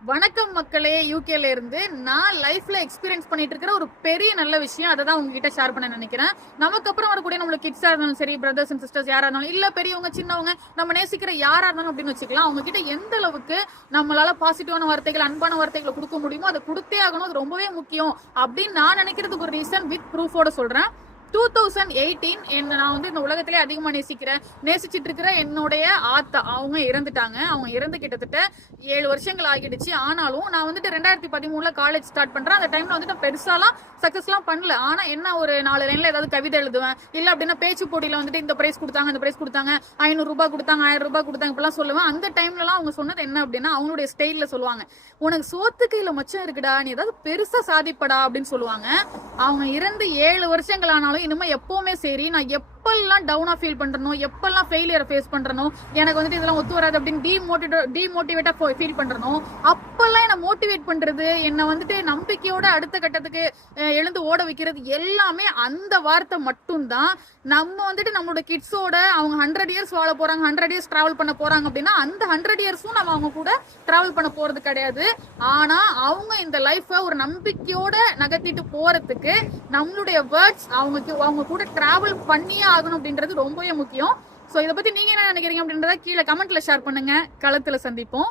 வணக்கம் மக்களே. யூகேல இருந்து நான் லைஃப்ல எக்ஸ்பீரியன்ஸ் பண்ணிட்டு இருக்கிற ஒரு பெரிய நல்ல விஷயம் அதை தான் உங்ககிட்ட ஷேர் பண்ண நினைக்கிறேன். நமக்கு அப்புறம் வரக்கூடிய நம்மளுக்கு கிட்ஸா இருந்தாலும் சரி, பிரதர்ஸ் அண்ட் சிஸ்டர்ஸ் யாரா இருந்தாலும், இல்ல பெரியவங்க சின்னவங்க நம்ம நேசிக்கிற யாரா இருந்தாலும் அப்படின்னு வச்சுக்கலாம். அவங்க கிட்ட எந்த அளவுக்கு நம்மளால பாசிட்டிவான வார்த்தைகள், அன்பான வார்த்தைகளை கொடுக்க முடியுமோ அதை கொடுத்தே ஆகணும். அது ரொம்பவே முக்கியம் அப்படின்னு நான் நினைக்கிறதுக்கு ஒரு ரீசன் வித் ப்ரூஃபோட சொல்றேன். 2018 நான் வந்து இந்த உலகத்திலே அதிகமா நேசிச்சிட்டு இருக்கிற என்னுடைய ஆத்தா அவங்க இறந்துட்டாங்க. அவங்க இறந்து கிட்டத்தட்ட 7 வருஷங்கள் ஆகிடுச்சு. ஆனாலும் நான் வந்துட்டு 2013 காலேஜ் ஸ்டார்ட் பண்றேன். அந்த டைம்ல வந்துட்டு பெருசாலாம் சக்சஸ்லாம் பண்ணல. ஆனா என்ன, ஒரு 4 லைன்ல ஏதாவது கவிதை எழுதுவேன், இல்ல அப்படின்னா பேச்சு போட்டியில வந்துட்டு இந்த பிரைஸ் கொடுத்தாங்க, இந்த பிரைஸ் கொடுத்தாங்க, 500 ரூபாய் கொடுத்தாங்க, 1000 ரூபாய் கொடுத்தாங்க, இப்பெல்லாம் சொல்லுவேன். அந்த டைம்லலாம் அவங்க சொன்னது என்ன அப்படின்னா, அவங்களுடைய ஸ்டைல்ல சொல்லுவாங்க, உனக்கு சோத்து கையில மச்சம் இருக்குடா, நீ ஏதாவது பெருசா சாதிப்படா அப்படின்னு சொல்லுவாங்க. அவங்க இறந்து 7 வருஷங்கள் ஆனாலும் இனிமே எப்பவுமே சரி, நான் எப்பெல்லாம் டவுனா ஃபீல் பண்றனோ, எப்பெல்லாம் ஃபெயிலியரை ஃபேஸ் பண்றனோ, எனக்கு வந்துட்டு இதெல்லாம் ஒத்து வராது அப்படின்னு டிமோட்டிவேட்டா ஃபீல் பண்றனோ, அப்பெல்லாம் என்ன மோட்டிவேட் பண்றது, என்ன வந்துட்டு நம்பிக்கையோட அடுத்த கட்டத்துக்கு எழுந்து ஓட வைக்கிறது எல்லாமே அந்த வார்த்தை மட்டும்தான். நம்ம வந்துட்டு நம்மளோட கிட்ஸோட அவங்க 100 இயர்ஸ் வாழ போறாங்க, 100 இயர்ஸ் டிராவல் பண்ண போறாங்க அப்படின்னா அந்த 100 இயர்ஸும் நம்ம அவங்க கூட டிராவல் பண்ண போறது கிடையாது. ஆனா அவங்க இந்த லைஃப ஒரு நம்பிக்கையோட நகர்த்திட்டு போறதுக்கு நம்மளுடைய வேர்ட்ஸ் அவங்க கூட டிராவல் பண்ணியே ஆகணும் அப்படின்றது ரொம்பவே முக்கியம். சோ இதை பத்தி நீங்க என்ன நினைக்கிறீங்க அப்படின்றத கீழே கமெண்ட்ல ஷேர் பண்ணுங்க. களத்துல சந்திப்போம்.